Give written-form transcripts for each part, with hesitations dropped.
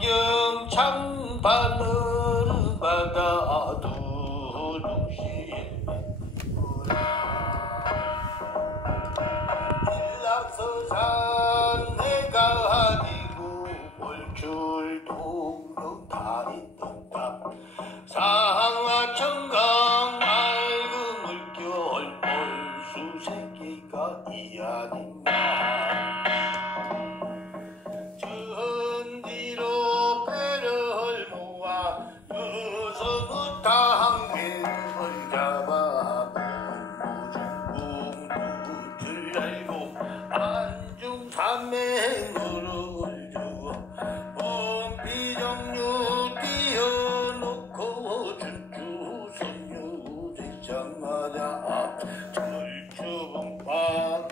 망경창 바늘 바다 두둥실 일락서산 해가 지고 올줄 동력 다 있던가 상하천강 맑은 물결 벌수새끼가 이 아닌가 전지로 배를 모아 유성우탕 뱀을 잡아 공무중공부줄 알고 안중산맹으로 주어 원피정류 띄워놓고 준주선유 대장마자 절주봉파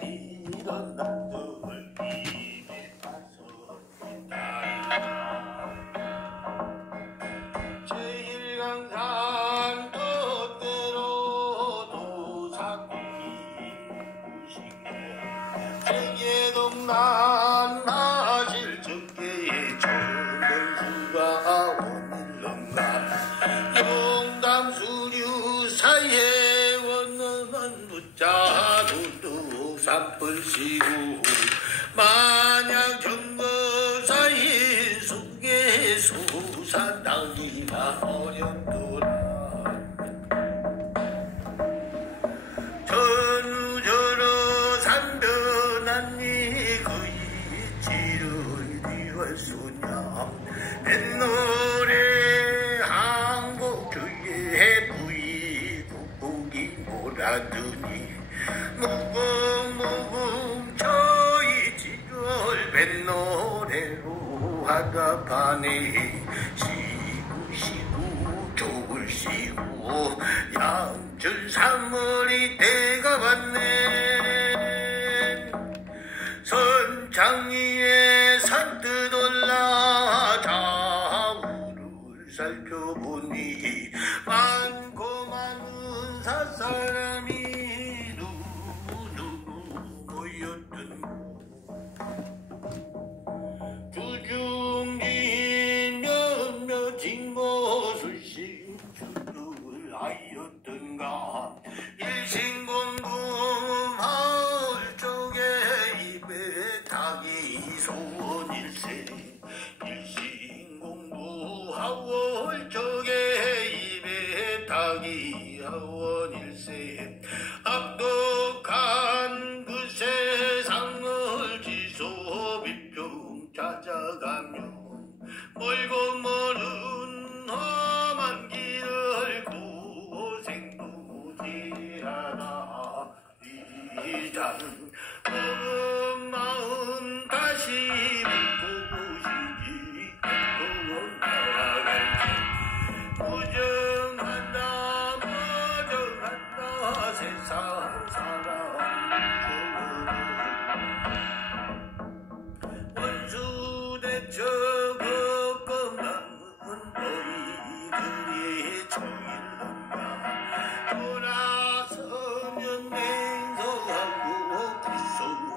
이런 남들 입에 파서 제일강산 뜻대로 도사국이 무식해 세계동난 하실 적계에 정건수가 오밀런가 용담수류 사이에 원능은 붙자 두두 산불 시고 만약 정거사이 속에 수산당기가 어렵더라 전우저러 산변한니 그 이치를 비월소냐 옛노래 한국 주에 부이 국국이 몰아드니 무궁무궁 저희 지절 뱃노래로 하가파네 시구시구 족을 시구 양줄 삼월이 때가 왔네 선창리에 산뜻 올라 좌우를 살펴보니 많고 많은 사람이 주중진 몇몇 징것을 신주를 하였던가 일신공금 하을 쪽에 입에 닭이 소원일세 일신공부 하월 쪽에 입에 닭이 하원일세 악독한 그 세상을 지소비평 찾아가며 멀고 멀은 험한 길을 고생도 지하다 이장 먹은 마음 다시 묻고 싶지 않고 나아갈지 무정한다 무정한다 세상 사람 원수대처 건강은 너희들의 주일런가 돌아서면 맹서하고 불쏘고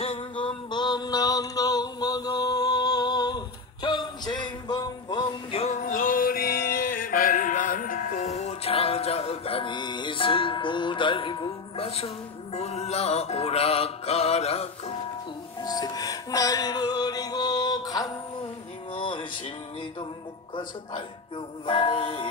정생금범 남동모동 정생범범 경소리의 말만 듣고 찾아가니 쓰고 달고 맛은 몰라 오락가락 급부세 날 버리고 갔느님은 심리도 못 가서 발병나네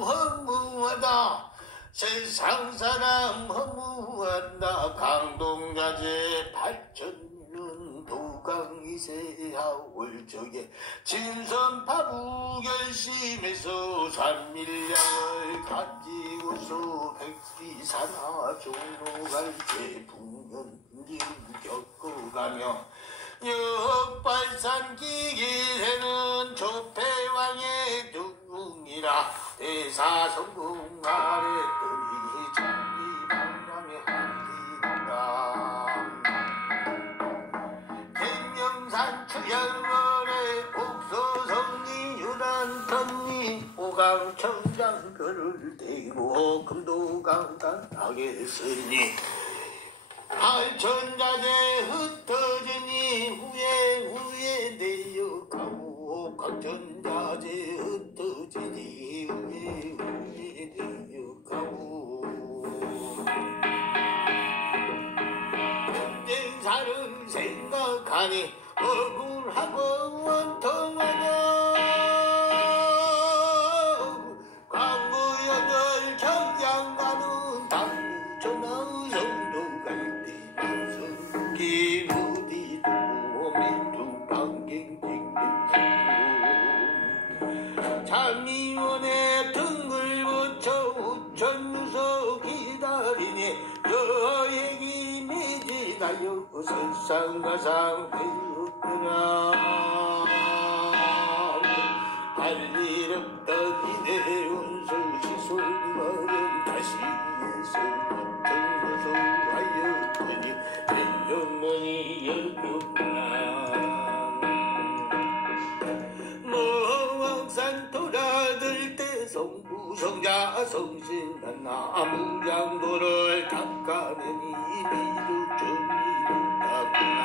허무하다 세상 사람 허무한다 강동자재 8천년 도강이세하올 적에 진선 파부 결심해서 산밀량을 가지고서 백리산하 종로갈제 풍년길 겪어가며 역발산 기기세는 조폐왕의 두궁이라 대사성공 아래더니 장기방람의 한기가 갱명산 추열월에 옥소성리 유란턴리 오강청장 별을 대고 금도강단 하겠으니 알천자재 흩어지니 후에 내려가고 강천자재 흩어지니 후에 내려가고 전쟁사를 생각하니 억울하고 원통하냐 광무연을 경양가는 당구전화 성도갈 때 기무디 두고민두 방갱쟁쟁 장미원에 등을 붙여 우천유서 기다리니 여행이 매진하여 설상가상 배웠더라 할 일 없던 이내 운수시 소리마련 다시 해서 붙어서 하였더니 영원히 여겼구나 멍왕산 돌아들 때 성부성자 성신한 나무양도를 닦아내니 미루 정리를 닦구나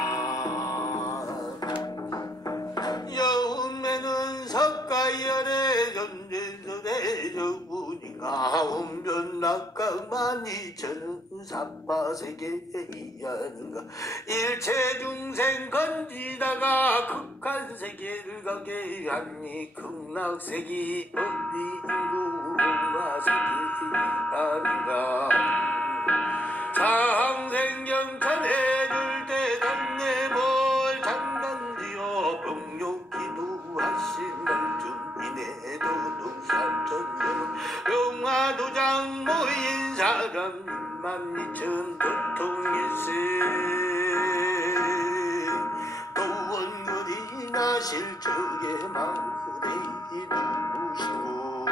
여운매는 석가열의 전쟁선에 저구니까 운변낙가 12,000은 삽바세계이하는가 일체중생 건지다가 극한세계를 가게 하니 극락세계 어디 인구마세계이하는가 상생경천 해줄 때 단내몰 장단지어 병욕기도하신 날중이네도 눈산천년 용화도장 모인 사람 12,000 도통일세 도원거리나 실적에 망대이 누구시고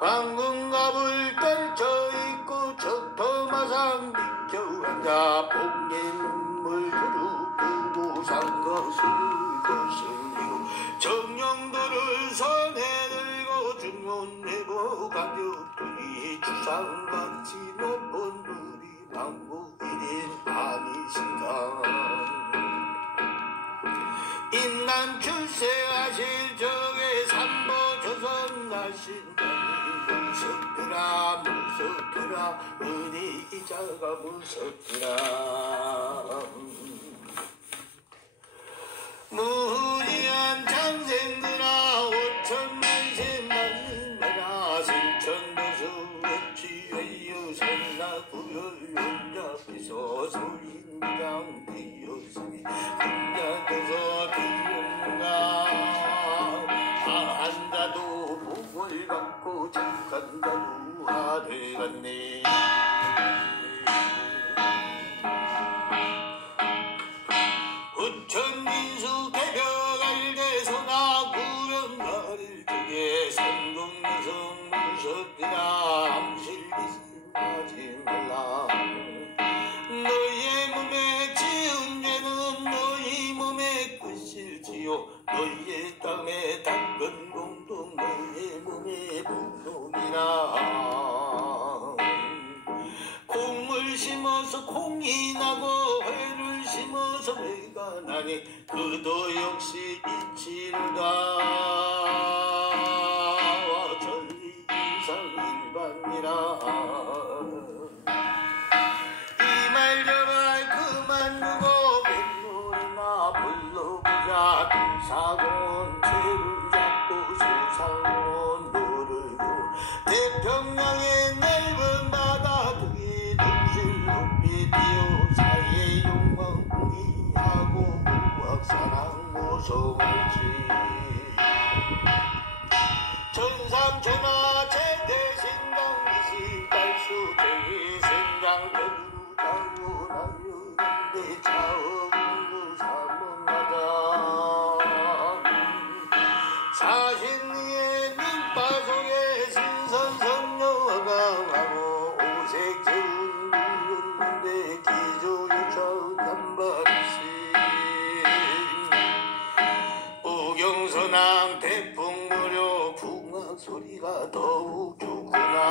황금갑을 떨쳐있고 적토마상 비켜앉아 복의 눈물 부르고 상거수를 거슬리고 정령도를 손에 들고 중원내고 가볍더니 주상같이 높은 우리 망국일인 아니신가 인남 출세하실 적에 삼보 조선 나신다니 무섭더라 은희 이자가 무섭더라 무리한 장생들아 5천만 세만인 나라 승천도수 어찌하여 선나구별 연잡해서 소인당 되었으니 군자도서 되었는가 한자도 복을 받고 착한 자루가 되겠네 우천민수 개벽할 때 소나구름 가릴 적에 성공여성 무섭디라 암실비심하지 말라 너희의 몸에 지은 죄는 너희 몸에 끝일지요 너희의 땅에 닦은 공동 너희의 몸에 분노이라 역시 이치를 다 전리 이상 일반이라 이 말 저 말 그만두고 뱃놀이나 불러보자 사공원 채를 잡고 수상원 노르고 태평양의 넓은 바다 등이 등실 높이 뛰어 사이의 용광 공이하고 무학사랑 모성을지 천삼천하 최대 생강기시 달수 대기 생강 벽으로 당원하여 내 차원구 사문하다 사신의 민파 속에 신선성녀가 강하고 오색 재운 불렀는데 기조유천 단발이시 오경선왕 태풍 무렵 풍악 소리가 더욱 좋구나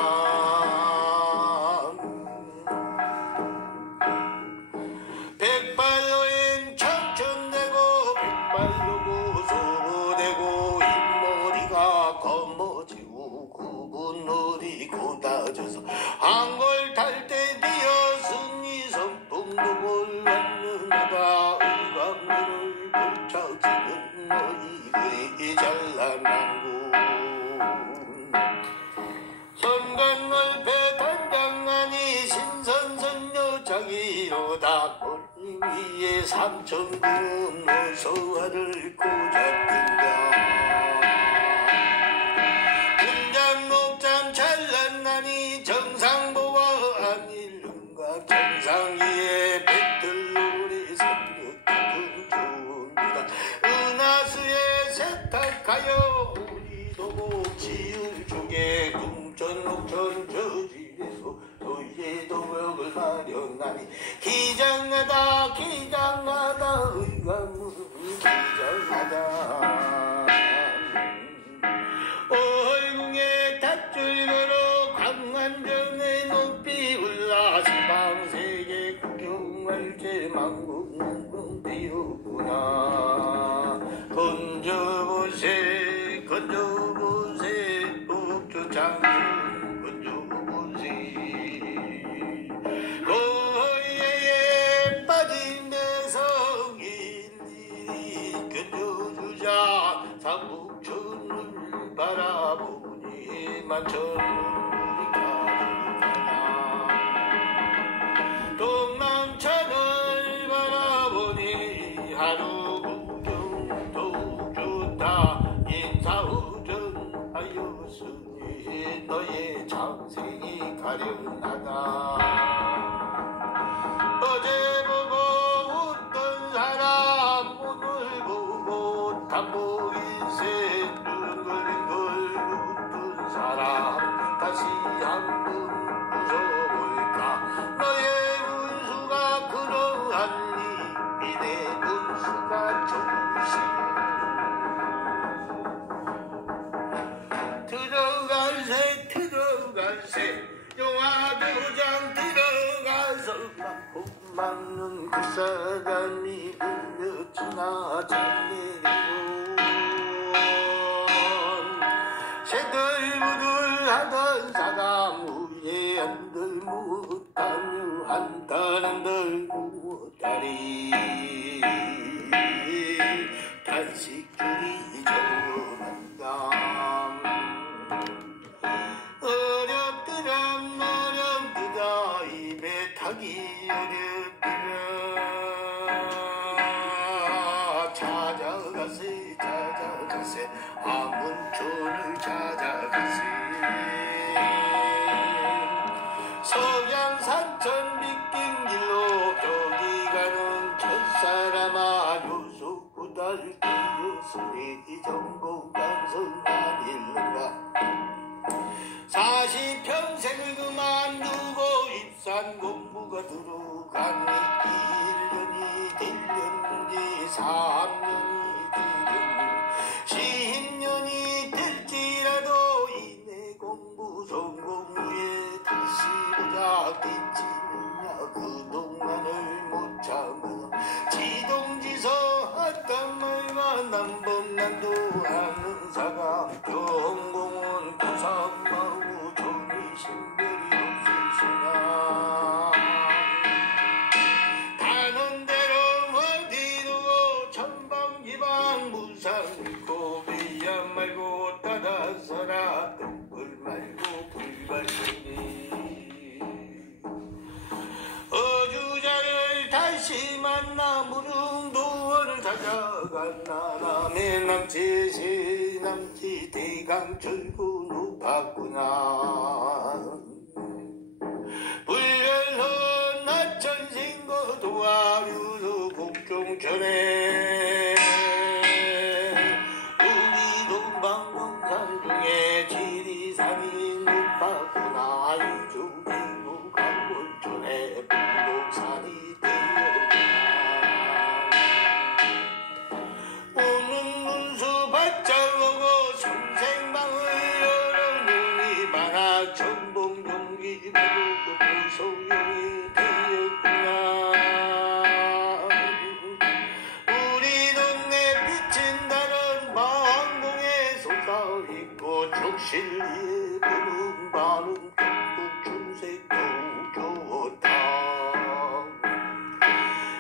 백발로인 청춘되고 백발로고 소고되고 흰머리가 검어지고 구분놀이 고다져서 한골 탈 때 되었으니 선풍도 골랐는가 의감물을 불착지는 너희 그리 잘난한구 선간널배 단장하니 신선선녀 자기로다 머리 위에 삼천군 어서와를 꽂았던가 금잠 녹잠 잘났나니 정상보가 아닐는가 정상 위에 백들놀이 삼겹죽은 좋은가 은하수에 세탁하여 우리도 지을 쪽에 금천 녹천 저지에서 도의 도벽을 마련하니 기장하다 기장하다 의감은 기장하다 얼궁에 닷줄 걸어 광안전에 높이 올라 시방세계 구경할 제 망국문 되었구나 건져보세 건져보세 옥주장군 건져보세 고해에 빠진 내성인들이 견뎌주자 삼북천을 바라보니 만천을 가득하나 동남천을 바라보니 하루 구경 더욱 좋다 인사우전 하였으니 너의 장생이 가련하다 어제 보고 웃던 사람 오늘 보고 담보인세 눈걸걸 웃던 사람 다시 한번 웃어볼까 너의 운수가 그러하니 내 운수가 좋으시 들어갈세 들어갈세 용화도장 들어가서 막는 그 사람이 울려지나 잘 내리고 새들부들하던 사람 위에 한들 못하며 한탄한들 못하리 단식줄이 저런다 어렵더라 입에 타기 어렵더라 찾아가세 아문촌을 찾아가세 서양산천 빗길로 저기 가는 첫사람아 요속구달 뛰었으니 정복강성 아닐는가 40평생을 그만두고 입산 공부가 들어가니 1년이 들렸는지 3년이 들렸는지 10년이 될지라도 이내 공부 성공 후에 다시 보자 끼치느냐 그동안을 못 참아 지동지서 했단 말 남범난도 하는 사가 경공은 부산마구 종이 신별이 없으시나 가는 대로 어디로 천방지방 무상 고비야 말고 따라서라 똥불 말고 불발생이 어주자를 다시 만나 무릉도원을 찾아간 나남의 남치시 남치 대강 철구 높았구나 불련한 나천신고 도와주로 국종천에 우리 동방동산 중에 지리산이 높았구나 이쪽으로 강원천에 부동산이 되었구나 오는 문수 발자오고 선생방을 열어놓으니 만학 전봉용기 부르고 부소용이 되었구나 우리 동네 비친 달은 망공에 솟아있고 족실리에 보는 바는 북북 춘색도 좋다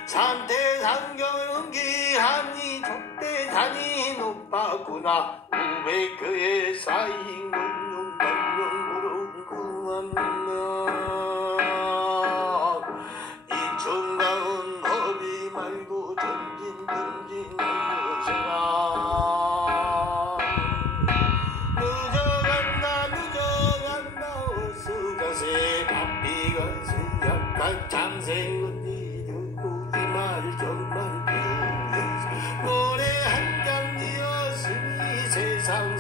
산태상경을 흥기하니 족대산이 높았구나 500교에 쌓인 공룡반룡구렁 이 청강은 허비 말고 전진 것이라 늦어간다 어서 가세 바삐가세 약간 장생건지 듣고 이 말 정말 비우면서 노래 한 장 지었으니 세상